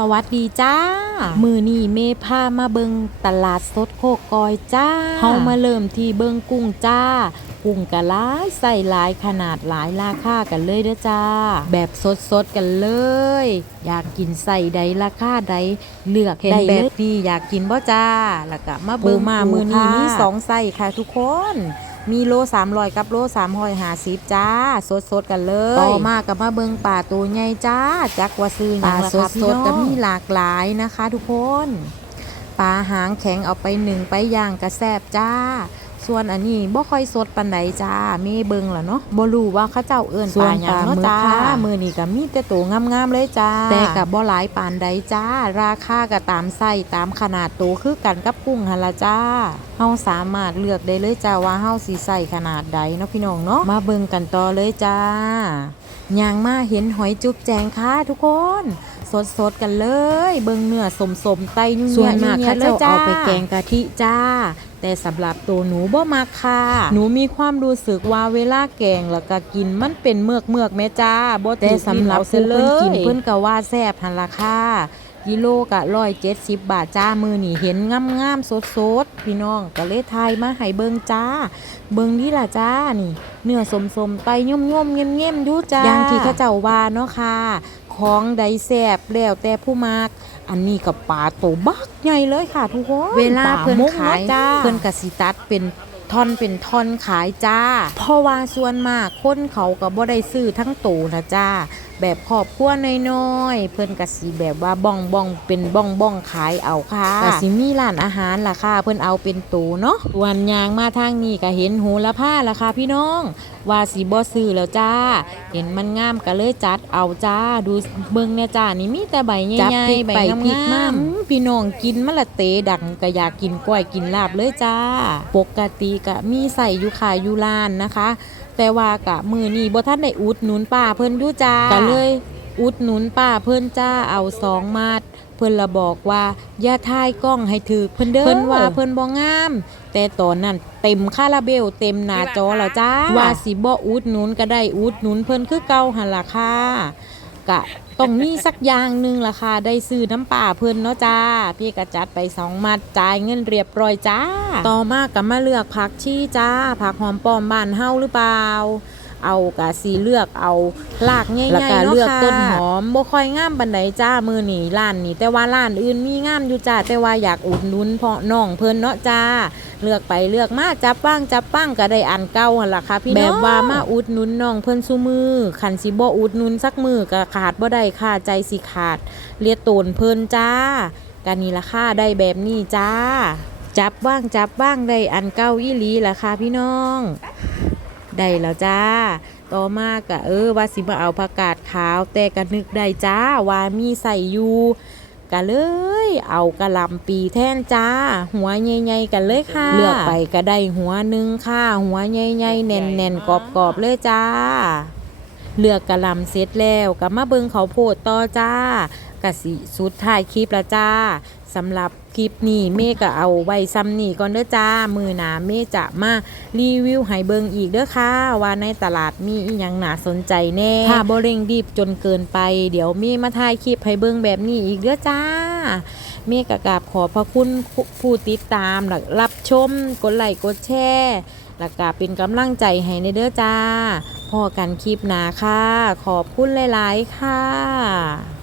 สวัสดีจ้า มือนี่เมพามาเบิงตลาดสดโคกอยจ้าเฮามาเริ่มที่เบิงกุ้งจ้า กุ้งกะหลายใส่หลายขนาดหลายราคากันเลยเด้อจ้า แบบสดๆกันเลย อยากกินใส่ใดราคาใดเลือกได้แบบนี้อยากกินบ่จ้า แล้วก็มาเบิงมามือนี้มีสองไส้ค่ะทุกคน มีโล300กับโล350จ้า สดๆกันเลยต่อมากับมาเบิงป่าตัวใหญ่จ้า จักว่าซื้อหยังล่ะครับสดๆก็มีหลากหลายนะคะ ทุกคนปลาหางแข็งเอาไปหนึ่งไปย่างกระแซบจ้า ส่วนอันนี้บ่ค่อยสดปันใดจ้าเมเบิงล่ะเนาะบ่รู้ว่าเขาเจ้าเอิ้นปลาหยังเนาะจ้ามื้อนี้ก็มีแต่ตัวงามๆเลยจ้า แต่ก็บ่หลายปานใดจ้า ราคาก็ตามไส้ตามขนาดตัวคือกันกับกุ้งหั่นล่ะจ้าเฮาสามารถเลือกได้เลยจ้าว่าเฮาสิใส่ขนาดใดเนาะพี่น้องเนาะมาเบิ่งกันต่อเลยจ้าย่างมาเห็นหอยจุ๊บแจงค่ะทุกคน สดสดๆกันเลย เบิ่งเนื้อสมสมๆไตยุ่งส่วนมากเขาเจ้าจ้เอาไปแกงกะทิจ้า แต่สำหรับตัวหนูบ่มักค่ะ หนูมีความรู้สึกว่าเวลาแกงแล้วก็กินมันเป็นเมือกเมือกๆแม่จ้าบ่แต่สำหรับผู้เพิ่นกินเพิ่นก็ว่าแซ่บหันล่ะค่ะกิโลกะร้อยเจ็ดสิบบาทจ้ามือนี่เห็นงามงามๆสดสดๆพี่น้องก็เลยทายมาให้เบิ่งจ้า เบิ่งนี่ล่ะจ้านี่ เนื้อสมสมๆไตย่อมย่อมๆเงียมเงียมๆอยู่จ้าอย่างที่เขาเจ้าว่าเนาะค่ะ ของใดแซ่บแล้วแต่ผู้มักอันนี้กับปลาโตบักใหญ่เลยค่ะทุกคนเวลาปเพิ่นมุกขายจ้าเพิ่นกสิตัดเป็นท่อนเป็นท่อนขายจ้า เพราะว่าส่วนมากคนเขาก็บ่ได้ซื้อทั้งโตนะจ้า แบบครอบครัวน้อยๆ เพิ่นกสิแบบว่าบ้องบ้องๆเป็นบ้องบ้องๆขายเอาค่ะก็สิมีร้านอาหารล่ะค่ะเพิ่นเอาเป็นโตเนาะส่วนยางมาทางนี้ก็เห็นโหระพาล่ะค่ะพี่น้อง ว่าสิบ่ซื้อแล้วจ้า เห็นมันงามก็เลยจัดเอาจ้า ดูเบิ่งแน่จ้านี่มีแต่ใบใหจับญ่พริกๆใบไปพริกงามๆพี่น้องกินมะละเตดังก็อยากกินกล้วยกินลาบเลยจ้า ปกติก็มีใส่อยู่ขายอยู่ร้านนะคะ แต่ว่ากะมือนี้บ่ทันได้อุดหนุนป้าเพิ่นอยู่จ้าก็เลย อุดหนุนป้าเพิ่นจ้าเอาสองมาดเพิ่นละบอกว่าอย่าถ่ายกล้องให้ถือเพิ่นเด้อเพิ่นว่าเพิ่นบ่งาม แต่ตอนนั้นเต็มคาราเบลเต็มหน้าจอแล้วจ้าว่าสิบ่อุดหนุนก็ได้อุดหนุนเพิ่นคือเก่าหั่นล่ะค่ะกะต้องมีสักอย่างหนึงล่ะค่ะได้ซื้อน้ำป่าเพิ่นเนาะจ้า พี่ก็จัดไปสองมัดจ่ายเงินเรียบร้อยจ้า ต่อมาก็มาเลือกผักชีจ้า ผักหอมป้อมบ้านเฮาหรือเปล่า เอากะสีเลือกเอาลากใหญ่ๆแล้วก็เนาะเลือกค่ะต้นหหอมบ่ค่อยงามปานใดจ้ามือนี่ร้านนี่แต่ว่าร้านอื่นมีงามอยู่จ้าแต่ว่าอยากอุดหนุนเพราะน้องเพิ่นเนาะจ้า เลือกไปเลือกมาจับบ้างจับบ้างก็ได้อันเก่าหั่นล่ะค่ะพี่น้องแบบว่ามาอุดหนุนน้องเพิ่นซุมือคันสิบ่อุดหนุนสักมือก็ขาดบ่ได้ค่ะใจสิขาดเลียดโตนเพิ่นจ้ากันนี่ล่ะค่ะได้แบบนี้จ้าจับบ้างจับบ้างได้อันเก่าอีหลีล่ะค่ะพี่น้อง ได้แล้วจ้า ต่อมากะเออว่าสิมาเอาผักกาดขาว แต่ก็นึกได้จ้าว่ามีใส่อยู่ก็เลย เอากระหลำปีแท่นจ้า หัวใหญ่ๆกันเลยค่ะ เลือกไปก็ได้หัวหนึ่งค่ะ หัวใหญ่ๆแน่นๆกรอบๆเลยจ้า เลือกกระหลำเสร็จแล้วก็มาเบิงเขาวโพดต่อจ้า กะสิสุดท้ายคลิปละจ้าสำหรับคลิปนี้เมย์ก็เอาไว้ซ้ำนี่ก่อนเด้อจ้า มือหนาเมย์จะมารีวิวให้เบิงอีกเด้อค่ะ ว่าในตลาดมีอีหยังน่าสนใจแน่ ถ้าบ่เร่งรีบจนเกินไป เดี๋ยวเมย์มาถ่ายคลิปให้เบิงแบบนี้อีกเด้อจ้า เมย์ก็กราบขอพระคุณผู้ติดตามและรับชม กดไลค์กดแชร์แล้วก็เป็นกำลังใจให้ในเด้อจ้าพอกันคลิปหนาค่ะ ขอบคุณหลาย ๆ ค่ะ